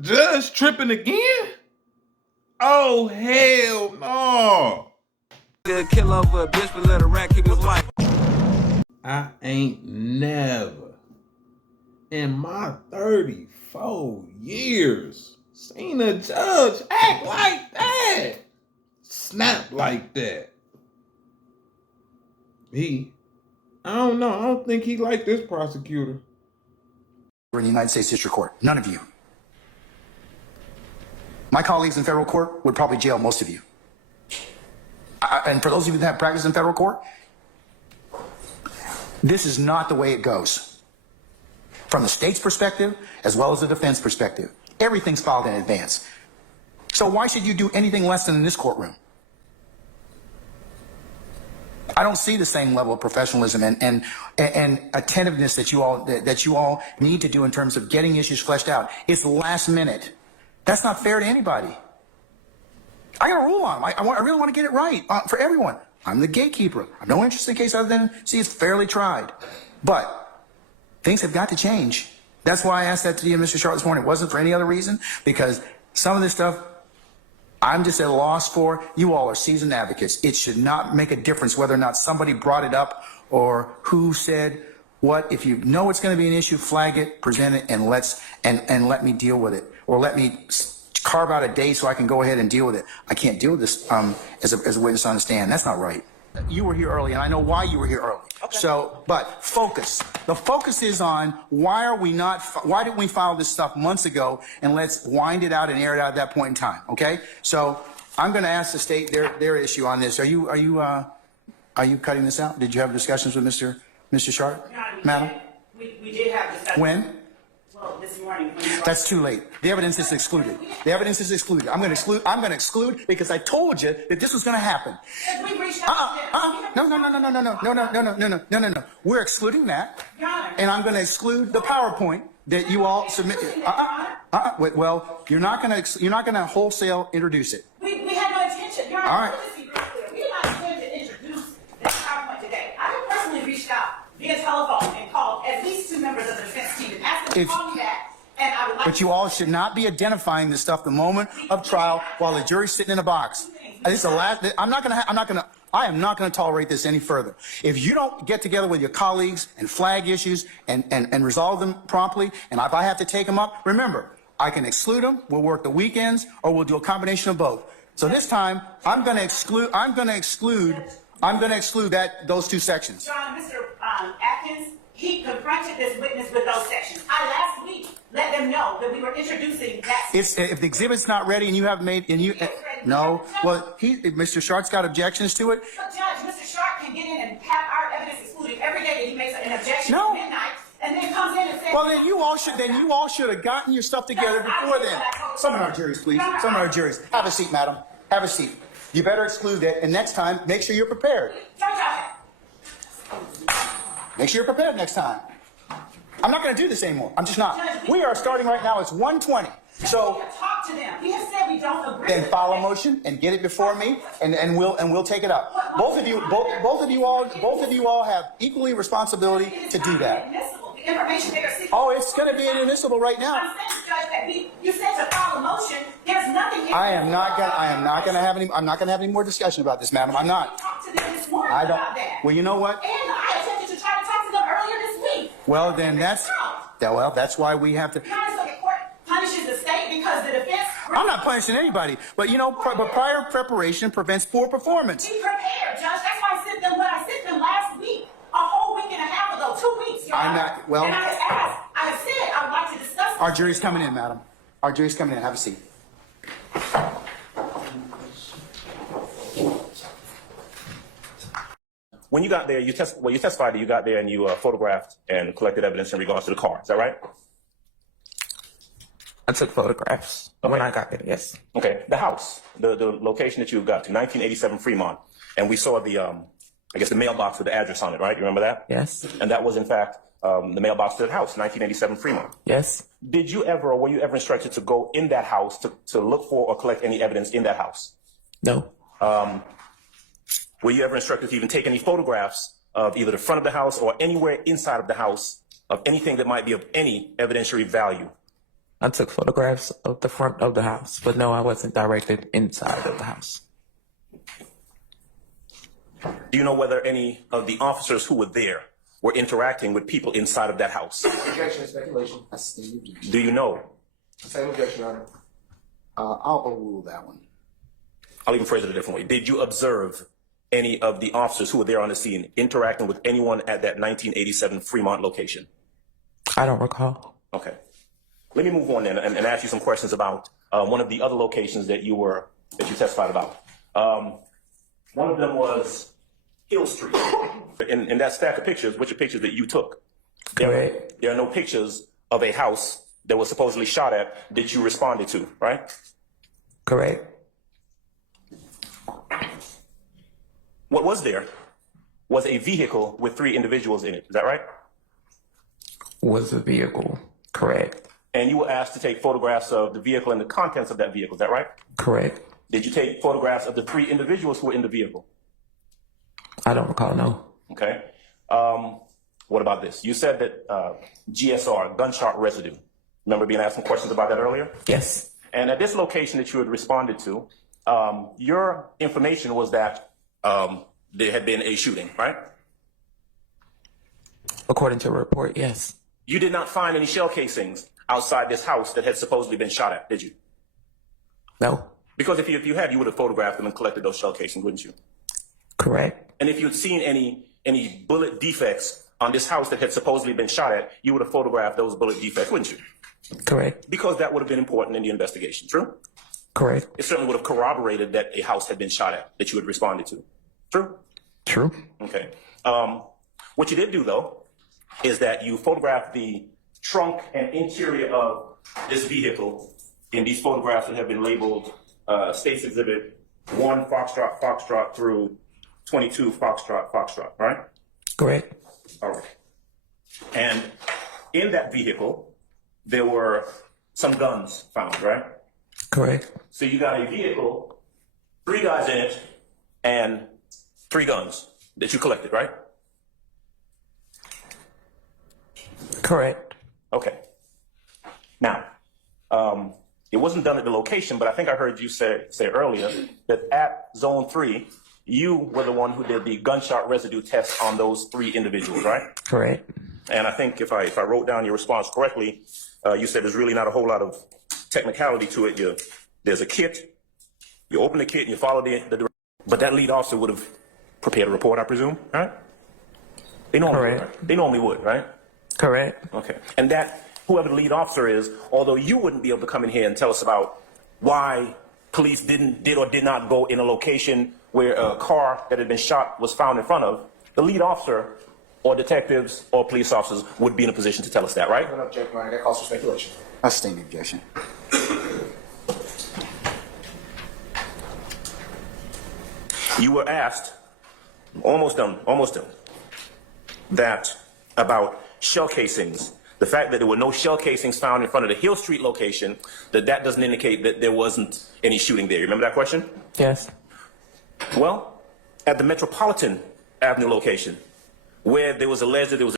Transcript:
Judge tripping again? Oh, hell no. Good kill over a bitch, but let a rat keep his life. I ain't never in my 34 years seen a judge act like that. Snap like that. I don't know. I don't think he like this prosecutor. In the United States District Court. None of you. My colleagues in federal court would probably jail most of you. And for those of you that have practiced in federal court, this is not the way it goes. From the state's perspective, as well as the defense perspective, everything's filed in advance. So why should you do anything less than in this courtroom? I don't see the same level of professionalism and attentiveness that you all need to do in terms of getting issues fleshed out. It's last minute. That's not fair to anybody. I got a rule on them. I really want to get it right for everyone. I'm the gatekeeper. I have no interest in the case other than see it's fairly tried. But things have got to change. That's why I asked that to you, Mr. Sharp, this morning. It wasn't for any other reason, because some of this stuff I'm just at a loss for. You all are seasoned advocates. It should not make a difference whether or not somebody brought it up or who said what. If you know it's going to be an issue, flag it, present it, and let me deal with it, or let me carve out a day so I can go ahead and deal with it. I can't deal with this as a witness on the stand. That's not right. You were here early, and I know why you were here early. Okay. So, but focus. The focus is on why didn't we file this stuff months ago, and let's wind it out and air it out at that point in time. Okay. So I'm going to ask the state their issue on this. Are you cutting this out? Did you have discussions with Mr. Sharp, madam? We did have discussions. When? Well, this morning. That's too late. The evidence is excluded. The evidence is excluded. I'm going to exclude because I told you that this was going to happen. We reached out to them. No. We're excluding that, and I'm going to exclude the PowerPoint that you all submitted. Well, you're not going to wholesale introduce it. We had no intention. Your Honor, all right. We did not intend to introduce this PowerPoint today. I personally reached out via telephone and called at least 2 members of the defense team and asked them to call me back. And I would like but you all should not be identifying this stuff the moment of trial while the jury's sitting in a box. This is the last. I am not going to tolerate this any further. If you don't get together with your colleagues and flag issues and resolve them promptly, and if I have to take them up, remember, I can exclude them. We'll work the weekends, or we'll do a combination of both. So this time, I'm going to exclude those 2 sections. John, Mr. Atkins, he confronted this witness with those sections. I last week let them know that we were introducing that. If the exhibit's not ready and you have made no, well, Mr. Sharp's got objections to it. But Judge, Mr. Sharp can get in and have our evidence excluded every day that he makes an objection at midnight, and then comes in and says. Well, then you all should have gotten your stuff together before then. Some of our juries, please. Some of our juries. Have a seat, madam. Have a seat. You better exclude that, and next time, make sure you're prepared. Make sure you're prepared next time. I'm not going to do this anymore. I'm just not. We are starting right now. It's 1:20. So we have talked to them. We have said we don't agree. Then file a motion and get it before me, and we'll take it up. Both of you all have equally responsibility to do that. Oh, it's going to be inadmissible right now. You said to file a motion. There's nothing. I'm not going to have any more discussion about this, madam. I'm not. Talked to them this morning about that. Well, you know what? And I attempted to try to talk to them earlier this week. Well, then that's why we have to. The court punishes the state because the defense. I'm not punishing anybody, but but prior preparation prevents poor performance. Be prepared, Judge. That's why I sent them what I sent them last week, a whole week and a half ago, 2 weeks. I'm not. Well, and I have asked. I have said I would like to discuss. Our jury's coming in, madam. Our jury's coming in. Have a seat. When you got there, you testified that you got there and you photographed and collected evidence in regards to the car. Is that right? I took photographs when I got there, yes. Okay. The house, the location that you got to, 1987 Fremont, and we saw the, I guess the mailbox with the address on it, right? You remember that? Yes. And that was, in fact, the mailbox to the house, 1987 Fremont. Yes. Did you ever, or were you ever instructed to go in that house to look for or collect any evidence in that house? No. Were you ever instructed to even take any photographs of either the front of the house or anywhere inside of the house of anything that might be of any evidentiary value? I took photographs of the front of the house, but no, I wasn't directed inside of the house. Do you know whether any of the officers who were there were interacting with people inside of that house? Objection and speculation. I stand the objection. Do you know? Same objection, Your Honor. I'll overrule that one. I'll even phrase it a different way. Did you observe any of the officers who were there on the scene interacting with anyone at that 1987 Fremont location? I don't recall. Okay. Let me move on then and ask you some questions about one of the other locations that you testified about. One of them was Hill Street. In that stack of pictures, which are pictures that you took? Correct. There are no pictures of a house that was supposedly shot at that you responded to, right? Correct. What was there was a vehicle with 3 individuals in it. Is that right? Was the vehicle. Correct. And you were asked to take photographs of the vehicle and the contents of that vehicle. Is that right? Correct. Did you take photographs of the 3 individuals who were in the vehicle? I don't recall, no. Okay. What about this? You said that GSR, gunshot residue. Remember being asked some questions about that earlier? Yes. And at this location that you had responded to, your information was that there had been a shooting, right? According to a report, yes. You did not find any shell casings outside this house that had supposedly been shot at, did you? No. Because if you had, you would have photographed them and collected those shell casings, wouldn't you? Correct. And if you'd seen any bullet defects on this house that had supposedly been shot at, you would have photographed those bullet defects, wouldn't you? Correct. Because that would have been important in the investigation, true? Correct. It certainly would have corroborated that a house had been shot at that you had responded to. True? True. Okay. What you did do, though, is that you photographed the trunk and interior of this vehicle in these photographs that have been labeled States Exhibit 1 Foxtrot Foxtrot through 22 Foxtrot Foxtrot, right? Correct. All right. And in that vehicle, there were some guns found, right? Correct. So you got a vehicle, 3 guys in it, and 3 guns that you collected, right? Correct. Okay. Now, it wasn't done at the location, but I think I heard you say earlier that at Zone 3, you were the one who did the gunshot residue test on those 3 individuals, right? Correct. And I think if I wrote down your response correctly, you said there's really not a whole lot of technicality to it. There's a kit, you open the kit and you follow the directions. But that lead officer would have prepared a report, I presume, right? They normally would, right? They normally would, right? Correct. Okay. And that, whoever the lead officer is, although you wouldn't be able to come in here and tell us about why police did or did not go in a location where a car that had been shot was found in front of, the lead officer or detectives or police officers would be in a position to tell us that, right? I don't object, Your Honor. That calls for speculation. I stand the objection. You were asked, almost done, that about shell casings. The fact that there were no shell casings found in front of the Hill Street location, that doesn't indicate that there wasn't any shooting there. You remember that question? Yes. Well, at the Metropolitan Avenue location, where there was alleged that there was